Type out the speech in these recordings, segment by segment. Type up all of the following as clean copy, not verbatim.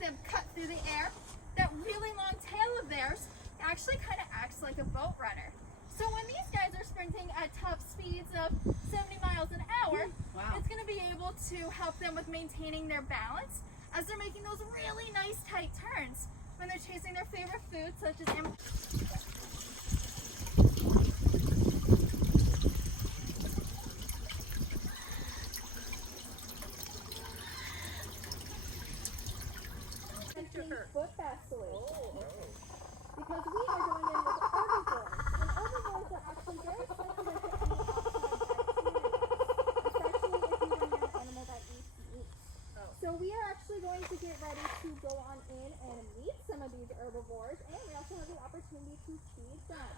Them cut through the air. That really long tail of theirs actually kind of acts like a boat rudder. So when these guys are sprinting at top speeds of 70 miles an hour, it's going to be able to help them with maintaining their balance as they're making those really nice tight turns when they're chasing their favorite foods such as foot bacillus. Because we are going in with herbivores, and herbivores are actually very sensitive to any outside bacteria, especially if you are an animal that eats meat. So we are actually going to get ready to go on in and meet some of these herbivores, and we also have the opportunity to feed them.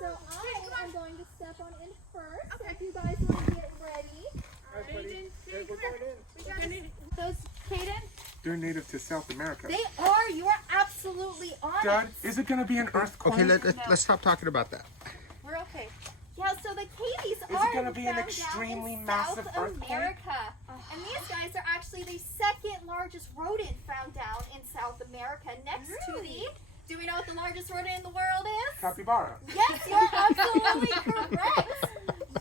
So I am going to step on in first. So if you guys want to get ready. Those, Kaden? They're native to South America. They are. You are absolutely on Dad, it. is it going to be an earthquake? Okay, let's stop talking about that. We're okay. Yeah, so the cavies Is it going to be an extremely massive earthquake? America. And these guys are actually the second largest rodent found down in South America, next to the... Do we know what the largest rodent in the world is? Capybara. Yes, you're absolutely correct.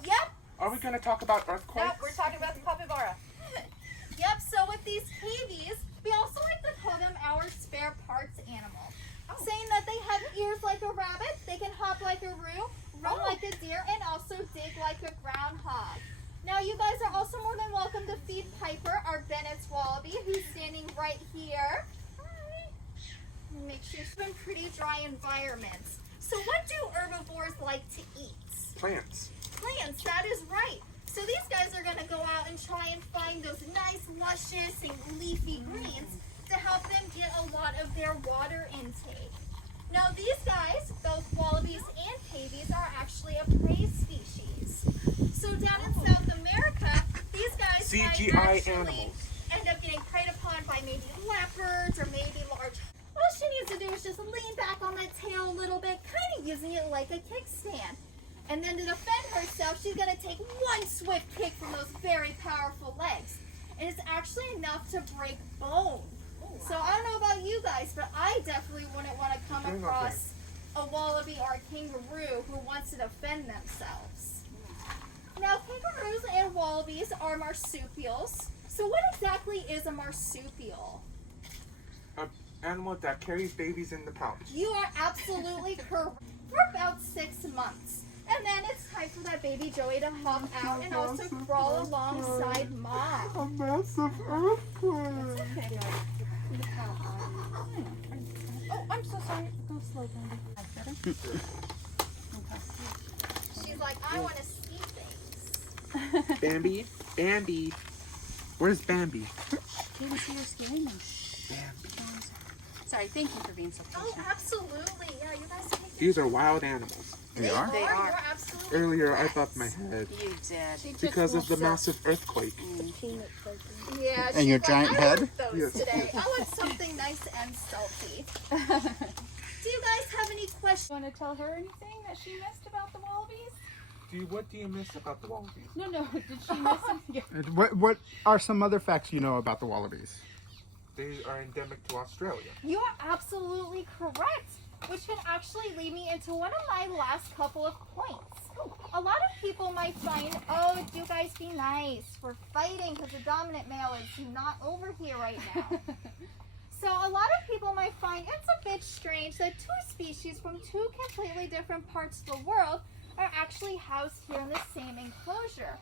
Yep. Are we going to talk about earthquakes? No, we're talking about the capybara. Yep, so with these cavies, we also like to call them our spare parts animal. Saying that they have ears like a rabbit, they can hop like a roo, run like a deer, and also dig like a groundhog. Now you guys are also more than welcome to feed Piper, our Bennett's wallaby, who's standing right here. Hi. Make sure it's been pretty dry environments. So what do herbivores like to eat? Plants. Plants, that is right. So these guys are going to go out and try and find those nice, luscious, and leafy greens to help them get a lot of their water intake. Now these guys, both wallabies and cavies, are actually a prey species. So down in South America, these guys CGI might actually animals. end up getting preyed upon by maybe leopards or maybe large. All she needs to do is just lean back on that tail a little bit, kind of using it like a kickstand. And then to defend herself, she's going to take one swift kick from those very powerful legs. And it's actually enough to break bone. So I don't know about you guys, but I definitely wouldn't want to come across a wallaby or a kangaroo who wants to defend themselves. Now, kangaroos and wallabies are marsupials. So what exactly is a marsupial? An animal that carries babies in the pouch. You are absolutely correct. For about 6 months. And then it's time for that baby Joey to hop out and also crawl alongside mom. A massive earthquake. Okay. Oh, I'm so sorry. Go slow, Brandy. She's like, I want to see things. Bambi. Bambi. Where's Bambi? Katie, see, you're scaring me. Bambi. Sorry, thank you for being so Oh, patient. absolutely. Yeah, you guys take it. These are wild animals. They are? They are. You're absolutely Earlier, I correct. thought my head. You did. Because of the massive earthquake. Yeah, And she's your like, giant I head? want those Yes. today. I want something nice and salty. Do you guys have any questions? Want to tell her anything that she missed about the wallabies? What do you miss about the wallabies? No, did she miss something? And what are some other facts you know about the wallabies? They are endemic to Australia. You are absolutely correct, which can actually lead me into one of my last couple of points. A lot of people might find, oh, you guys be nice. We're fighting because the dominant male is not over here right now. So a lot of people might find it's a bit strange that two species from two completely different parts of the world are actually housed here in the same enclosure.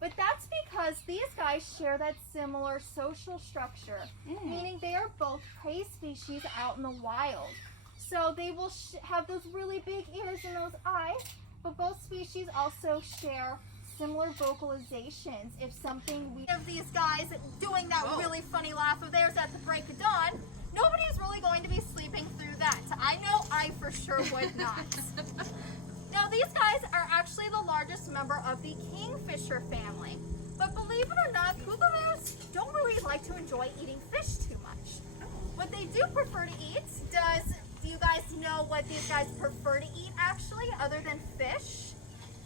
But that's because these guys share that similar social structure, meaning they are both prey species out in the wild. So they will have those really big ears and those eyes, but both species also share similar vocalizations. If something of these guys doing that really funny laugh of theirs at the break of dawn, nobody's really going to be sleeping through that. I know I for sure would not. Now these guys are actually the largest member of the kingfisher family. But believe it or not, kookaburras don't really like to enjoy eating fish too much. What they do prefer to eat, do you guys know what these guys prefer to eat actually, other than fish?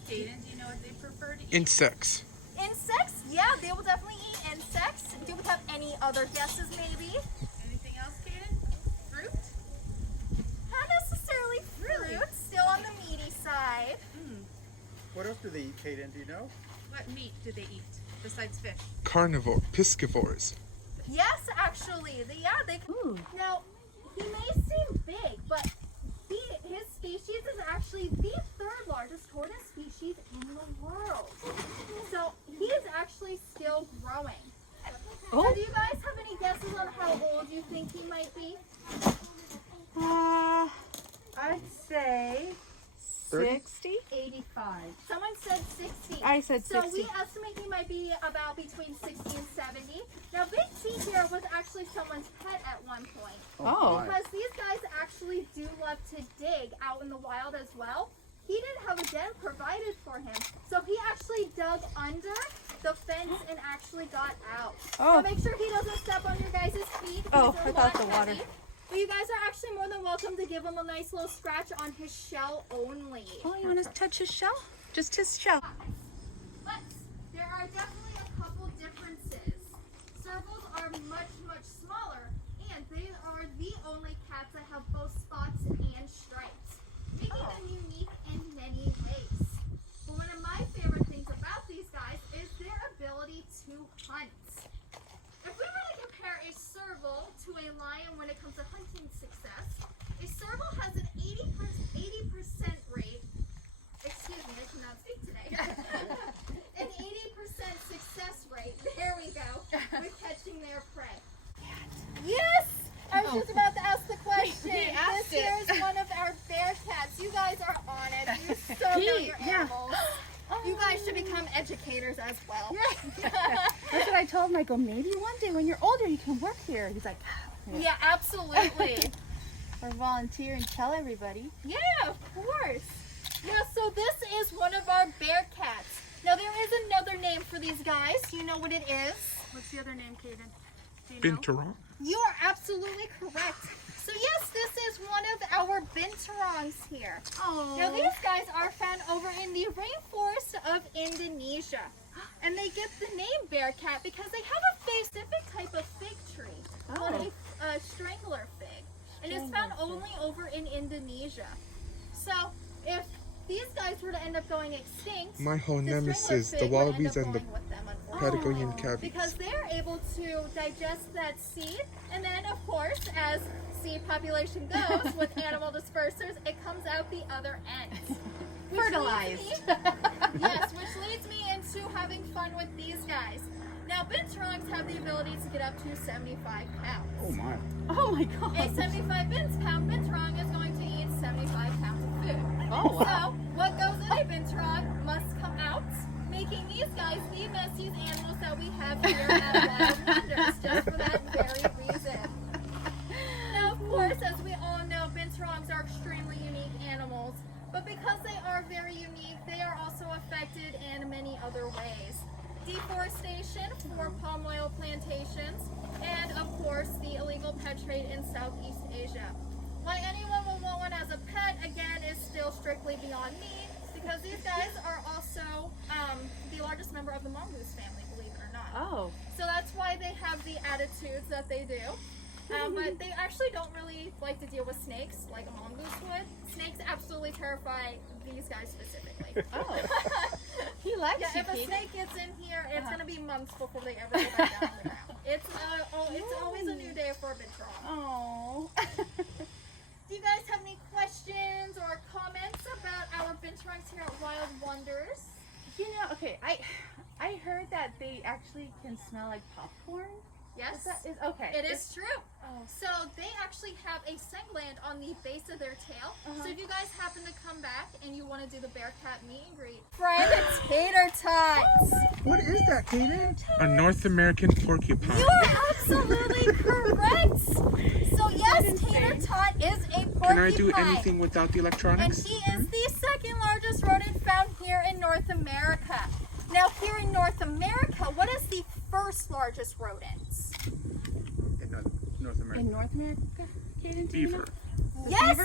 Jaden, do you know what they prefer to eat? Insects. Insects? Yeah, they will definitely eat insects. Do we have any other guesses maybe? Anything Really? fruit, still on the meaty side. What else do they eat, Kaden? Do you know? What meat do they eat besides fish? Carnivore, piscivores. Yes, actually. They. Ooh. Now, he may seem big, but his species is actually the third largest tortoise species in the world. So he is actually still growing. Oh. Now, do you guys have any guesses on how old you think he might be? I'd say 60. 85. Someone said 60. I said So 60. we estimate he might be about between 60 and 70. Now, Big T here was actually someone's pet at one point. Oh. Because these guys actually do love to dig out in the wild as well. He didn't have a den provided for him, so he actually dug under the fence and actually got out. Oh. Now make sure he doesn't step on your guys' feet. Oh, because they're I thought a lot the water. heavy. But you guys are actually more than welcome to give him a nice little scratch on his shell only. Oh, you want to touch his shell? Just his shell. But there are definitely a couple differences. Servals are much, much smaller, and they are the only cats that have both spots and stripes, making them unique in many ways. But one of my favorite things about these guys is their ability to hunt. If we were to compare a serval to a lion when it comes to hunting success, a serval has an 80% rate. Excuse me, I cannot speak today. An 80% success rate. There we go. With catching their prey. Yes! I was just about to ask the question. He asked This here it. is one of our bear cats. You guys are on it. You so know your animals. You guys should become educators as well. That's what I told him. I go, maybe one day when you're older you can work here. He's like, Yeah, absolutely. or volunteer and tell everybody. Yeah, of course. Yeah, so this is one of our bear cats. Now there is another name for these guys. Do you know what it is? What's the other name, Kaden? Do you know? Binturong. You are absolutely correct. So yes, this is one of our binturongs here. Oh. Now these guys are found over in the rainforest of Indonesia. And they get the name bear cat because they have a specific type of fig tree called a strangler fig. And it's found only over in Indonesia. So if these guys were to end up going extinct, My whole the strangler nemesis, the fig would end wallabies up and the going with them, unfortunately. Patagonian cavies. Because they're able to digest that seed, and then of course, as seed population goes with animal dispersers, it comes out the other end. Which Fertilized. leads me- yes, which leads me into having fun with these guys. Now, binturongs have the ability to get up to 75 pounds. Oh my. Oh my A god. 75 pound binturong is going to eat 75 pounds of food. Oh wow. So, what goes in a binturong must come out, making these guys the messiest animals that we have here at Wild Wonders, just for that very reason. Now, of course, as we all know, binturongs are extremely unique animals, but because they are very unique, they are also affected in many other ways. Deforestation for palm oil plantations, and of course, the illegal pet trade in Southeast Asia. Why anyone will want one as a pet, again, is still strictly beyond me, because these guys are also the largest member of the mongoose family, believe it or not. Oh. So that's why they have the attitudes that they do. But they actually don't really like to deal with snakes like a mongoose would. Snakes absolutely terrify these guys specifically. Oh. He likes Yeah, you, if a Kaden. snake gets in here, it's going to be months before they ever go back down on the ground. It's always a new day for a binturong. Oh. Do you guys have any questions or comments about our binturongs here at Wild Wonders? You know, okay, I heard that they actually can smell like popcorn. Yes, Is okay. it is true. Oh. So they actually have a scent gland on the base of their tail. Uh-huh. So if you guys happen to come back and you want to do the bear cat meet and greet, friend, it's tater tots. What is that, Kaden? A North American porcupine. You are absolutely correct. So yes, tater tot is a porcupine. Can I do anything without the And electronics? he is the second largest rodent found here in North America. Now here in North America, what is the first largest rodents? In North America. In North America, Kaden? do you know? Beaver. Yes!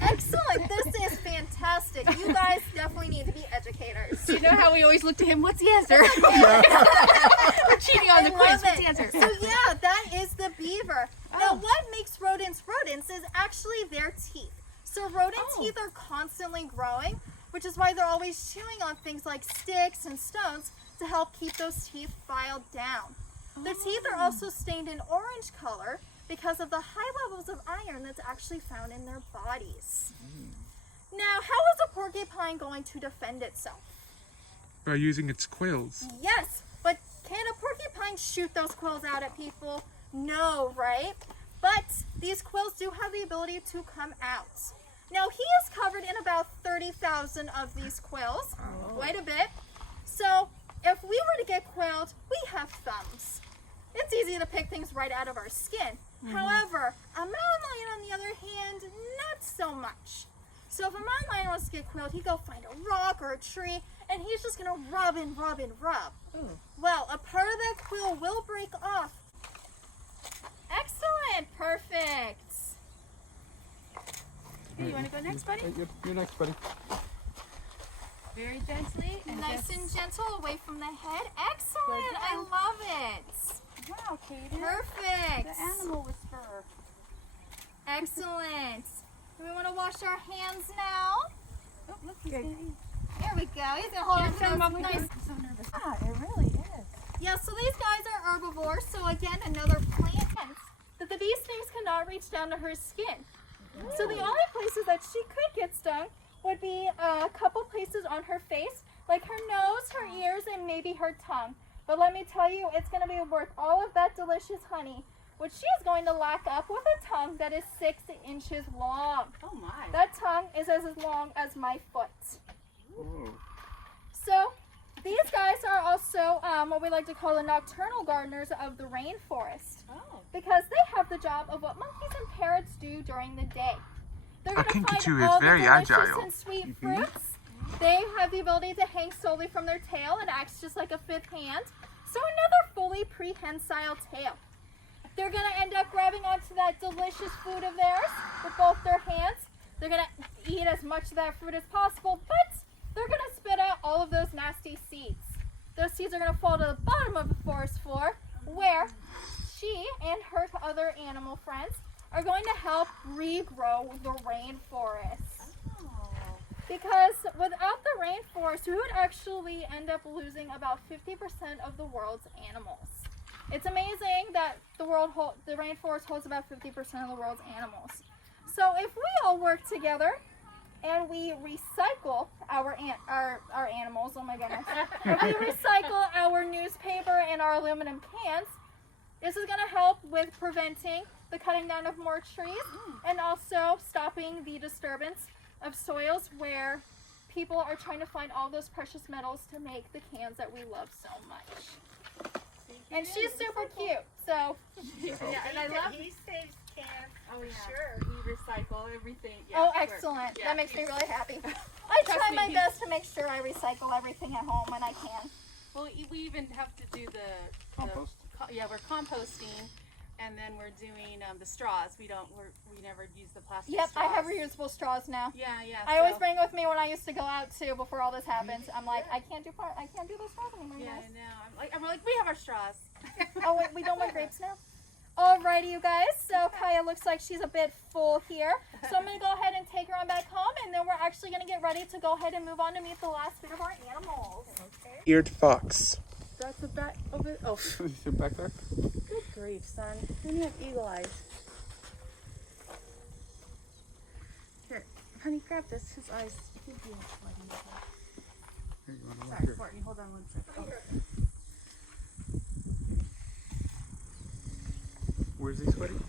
Excellent. This is fantastic. You guys definitely need to be educators. You know how we always look to him? What's the answer? We're cheating on the I quiz. love What's the it. answer? So yeah, that is the beaver. Now Oh. what makes rodents rodents is actually their teeth. So rodent teeth are constantly growing, which is why they're always chewing on things like sticks and stones to help keep those teeth filed down. Their teeth are also stained in orange color because of the high levels of iron that's actually found in their bodies. Now, how is a porcupine going to defend itself? By using its quills. Yes, but can a porcupine shoot those quills out at people? No, right? But these quills do have the ability to come out. Now, he is covered in about 30,000 of these quills, quite a bit. So, if we were to get quilled, we have thumbs. It's easy to pick things right out of our skin. However, a mountain lion, on the other hand, not so much. So if a mountain lion wants to get quilled, he'd go find a rock or a tree, and he's just gonna rub and rub and rub. Well, a part of that quill will break off. Excellent, perfect. Hey, you want to go next, buddy? You're next, buddy. Very gently. And Nice just... and gentle away from the head. Excellent, I love it. Wow, Kaden. Perfect. The animal whisperer. Excellent. Do we want to wash our hands now? Oh, look, he's getting... Here we go. He's gonna hold on to those nice. I'm so nervous. Yeah, it really is. Yeah, so these guys are herbivores. So again, another plant that the bee stings cannot reach down to her skin. So the only places that she could get stung would be a couple places on her face, like her nose, her ears, and maybe her tongue. But let me tell you, it's going to be worth all of that delicious honey, which she is going to lack up with a tongue that is 6 inches long. Oh my. That tongue is as long as my foot. Whoa. So these guys are also what we like to call the nocturnal gardeners of the rainforest, because they have the job of what monkeys and parrots do during the day. They're A going to kinkajou find is all very the delicious agile. and sweet fruits. They have the ability to hang solely from their tail. It acts just like a fifth hand. So another fully prehensile tail. They're going to end up grabbing onto that delicious food of theirs with both their hands. They're going to eat as much of that fruit as possible, but they're going to spit out all of those nasty seeds. Those seeds are going to fall to the bottom of the forest floor, where she and her other animal friends are going to help regrow the rainforest. Because without the rainforest, we would actually end up losing about 50% of the world's animals. It's amazing that the rainforest holds about 50% of the world's animals. So if we all work together and we recycle our animals, oh my goodness, if we recycle our newspaper and our aluminum cans, this is going to help with preventing the cutting down of more trees and also stopping the disturbance of soils where people are trying to find all those precious metals to make the cans that we love so much. And she's super cute, so. Yeah, and I love He saves cans. Oh yeah. Sure. We recycle everything. Yeah, Oh, sure. excellent. Yeah, That makes me he's- really happy. I Trust try me, my he's- best to make sure I recycle everything at home when I can. Well, we even have to do the Compost. Yeah, we're composting, and then we're doing the straws. We never use the plastic. Yep, straws. I have reusable straws now. Yeah, yeah. I always bring it with me when I used to go out too before all this happens. I'm like, I can't do those straws anymore, Yeah, guys. I know. I'm like, we have our straws. Oh, wait, we don't want grapes now? Alrighty, you guys. So Kaya looks like she's a bit full here. So I'm going to go ahead and take her on back home, and then we're actually going to get ready to go ahead and move on to meet the last bit of our animals. Eared fox. That's a back over. Oh, You sit back there. good grief, son. Then you have eagle eyes. Here, honey, grab this. His eyes. He's being sweaty. Here, you wanna walk Sorry, here? Courtney. Hold on one second. Where's he sweating?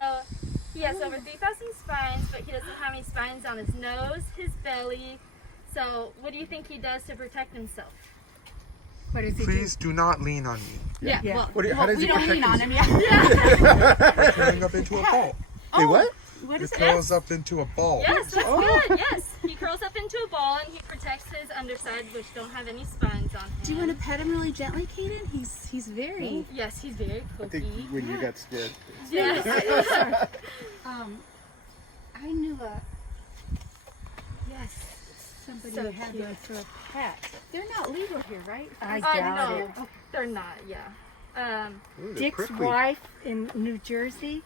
So he has over 3,000 spines, but he doesn't have any spines on his nose, his belly. So what do you think he does to protect himself? What is he Please do not lean on me. Yeah. Yeah. Well, What do you, how does we he don't protect lean on himself? him. Yeah. By curling up into a ball. Hey, what? What It is it? curls up into a ball. yes, that's good. Yes, he curls up into a ball and he protects his underside, which don't have any spines on him. Do you want to pet him really gently, Kaden? He's very. Yes, he's very I think pokey. when you got scared. Yes. I knew somebody So who had cute. one for a pet. They're not legal here, right? No, they're not. Yeah. Ooh, they're Dick's prickly. wife in New Jersey,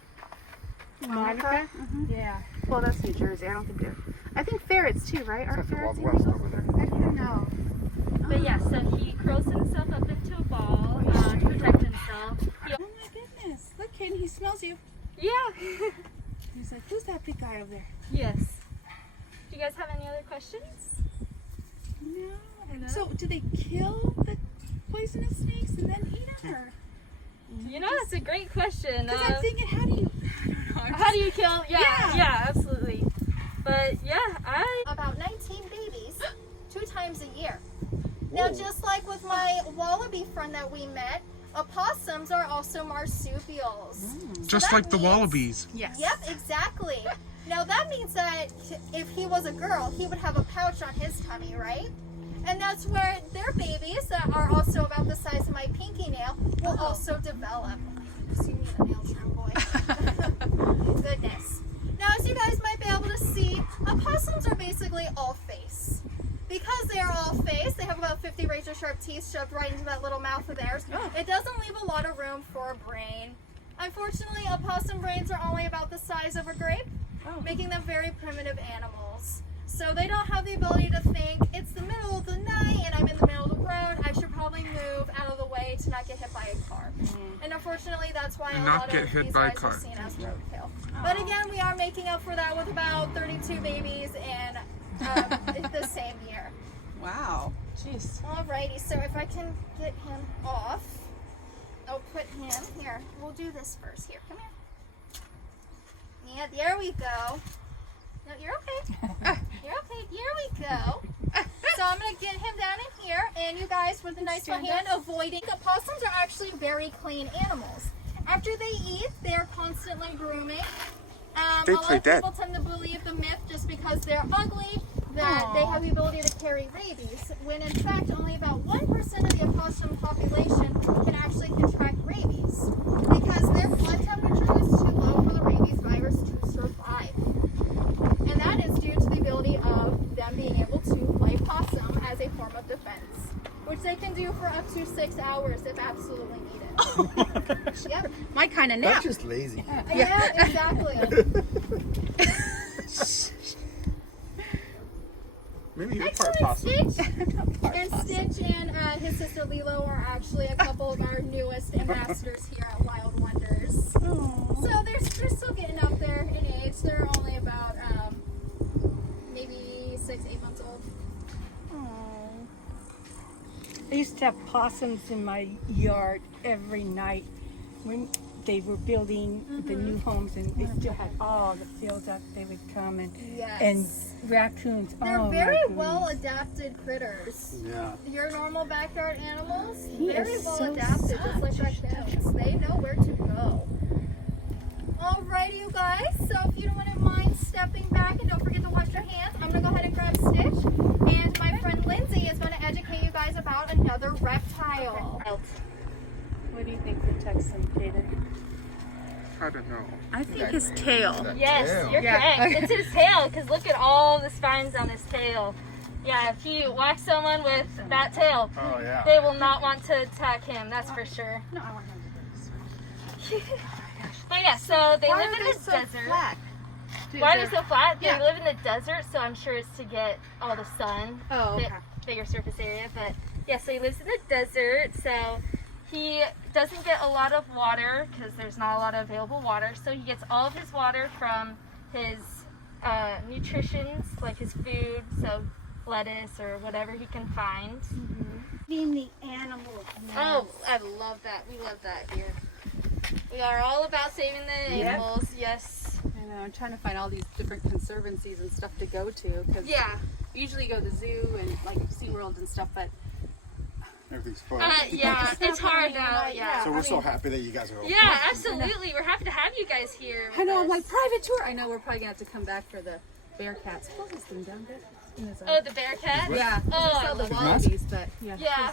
Monica. Yeah. Well, that's New Jersey. I don't think they're. I think ferrets too, right? It's Aren't like the ferrets Wild West illegal? over there. I don't know. But yeah, so he curls himself up into a ball to protect himself. He, Oh my goodness! Look, Caden, he smells you. yeah. He's like, "Who's that big guy over there?" Yes. Do you guys have any other questions? No. So, do they kill the poisonous snakes and then eat them, or? You know, that's a great question. Because I'm thinking, how do you? I don't know. I'm How do you kill? Yeah. Yeah, absolutely. But yeah, About 19 babies 2 times a year. Now, just like with my wallaby friend that we met, opossums are also marsupials. So Just that like the means- wallabies. Yes. Yep, exactly. Now that means that if he was a girl, he would have a pouch on his tummy, right? And that's where their babies that are also about the size of my pinky nail will also develop. So you need a nail trim, boy. Goodness. Now, as you guys might be able to see, opossums are basically all face. Because they are all face, they have about 50 razor sharp teeth shoved right into that little mouth of theirs. It doesn't leave a lot of room for a brain. Unfortunately, opossum brains are only about the size of a grape, making them very primitive animals. So they don't have the ability to think, it's the middle of the night and I'm in the middle of the road, I should probably move out of the way to not get hit by a car. And unfortunately, that's why a Not lot get of hit these by a guys car. are seen as roadkill. But again, we are making up for that with about 32 babies in the same year. Wow. Jeez. Alrighty, so if I can get him off, I'll put him here. We'll do this first. Here, come here. Yeah, there we go. No, you're okay. You're okay. Here we go. So I'm gonna get him down in here, and you guys, with a nice little hand, avoiding. Opossums are actually very clean animals. After they eat, they're constantly grooming. A They lot play of dead. people tend to believe the myth just because they're ugly that they have the ability to carry rabies, when in fact only about 1% of the opossum population can actually contract rabies because their blood temperature is too low for the rabies virus to survive. And that is due to the ability of them being able to play possum as a form of defense, which they can do for up to 6 hours if absolutely needed. Yep. My kind of nap. That's just lazy. Yeah, exactly. Maybe you're part Actually, possum. Stitch and his sister Lilo are actually a couple of our newest ambassadors here at Wild Wonders. So they're still getting up there in age. They're only about maybe 6-8 months old. I used to have possums in my yard every night when they were building the new homes, and they still had all the fields up. They would come and raccoons. They're oh, very my goodness. well adapted critters. Yeah. Your normal backyard animals, He very is well so adapted, just like raccoons. They know where to go. Alrighty, you guys. So if you wouldn't mind stepping back, and don't forget to wash your hands, I'm gonna go ahead and grab Stitch, and my friend Lindsay is gonna educate you guys about another reptile. What do you think protects him, Caden? I don't know. I think his tail. That yes, tail. you're correct. It's his tail, because look at all the spines on his tail. Yeah, if you whack someone with that tail, Oh, yeah. they will not want to attack him, that's for sure. No, I want him to do this. But yeah, so they live in the desert. Why are they so flat? They live in the desert, so I'm sure it's to get all the sun, Oh, okay. bigger surface area. But yeah, so he lives in the desert, so he doesn't get a lot of water because there's not a lot of available water. So he gets all of his water from his nutritions, like his food, so lettuce or whatever he can find. Feeding the animals. Oh, I love that. We love that here. We are all about saving the animals. Yes. I know. I'm trying to find all these different conservancies and stuff to go to because Yeah. we usually go to the zoo and like SeaWorld and stuff, but Everything's fun. Yeah, it's hard now. Yeah. So we're so happy that you guys are open. Yeah, absolutely. We're happy to have you guys here. I know. with I'm like us. private tour. I know we're probably gonna have to come back for the bear cats. Close this thing down, babe. Oh, the bear cat? Yeah. Oh, I I saw the love it. wallabies, but yeah. Yeah.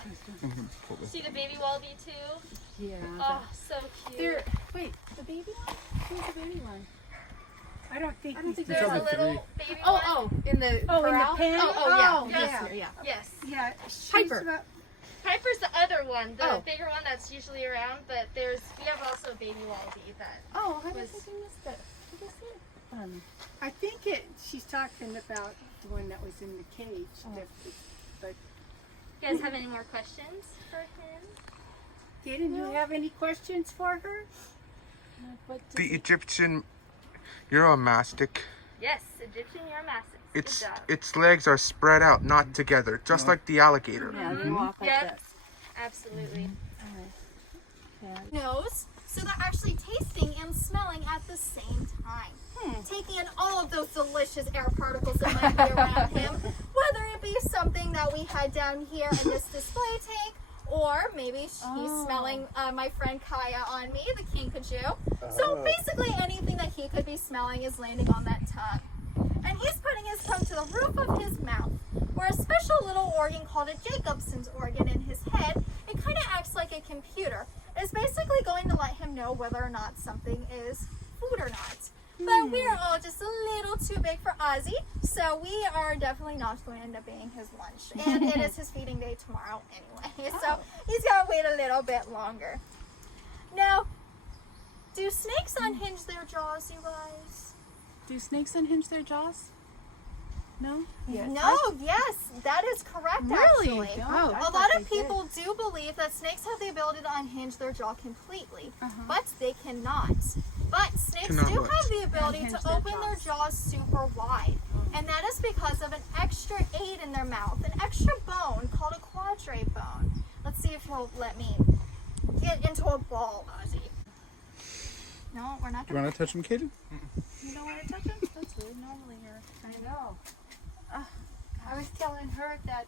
Totally. See the baby wallaby too? Yeah. Oh, so cute. They're wait, the baby one? Who's the baby one? I don't think he's There's a Probably little baby Oh, one. in the Oh, in the corral? pen? Oh, yeah. Oh, Yes, yeah. yeah. Yes. Yeah, she's Piper. about Piper's the other one, the Oh. bigger one that's usually around. But we have also a baby wallaby that. Oh, I was- was missed it. Did you see it? I think she's talking about the one that was in the cage. But You guys have any more questions for him? didn't you have any questions for her? The Egyptian Uromastic. Yes, Egyptian Uromastyx. Good job. Its legs are spread out, not together, just like the alligator. Yeah, they walk like Yep. this. Absolutely. Nose, so they're actually tasting and smelling at the same time. Taking in all of those delicious air particles that might be around him, whether it be something that we had down here in this display tank, or maybe he's smelling my friend Kaya on me, the kinkajou. So basically anything that he could be smelling is landing on that tongue. And he's putting his tongue to the roof of his mouth, where a special little organ called a Jacobson's organ in his head, it kind of acts like a computer. It's basically going to let him know whether or not something is food or not. But we're all just a little too big for Ozzy, so we are definitely not going to end up being his lunch. And it is his feeding day tomorrow anyway, so he's got to wait a little bit longer. Now, do snakes unhinge their jaws, you guys? Do snakes unhinge their jaws? No? No, yes, that is correct Really? actually. Oh, A lot of people do believe that snakes have the ability to unhinge their jaw completely, but they cannot. But snakes Cannot do what? have the ability Unhinge to their open their jaws super wide. And that is because of an extra aid in their mouth, an extra bone called a quadrate bone. Let's see if he'll let me get into a ball, Ozzy. No, we're not You going want to touch him, Kaden? You don't want to touch them? That's weird. Normally you're. I know. I was telling her that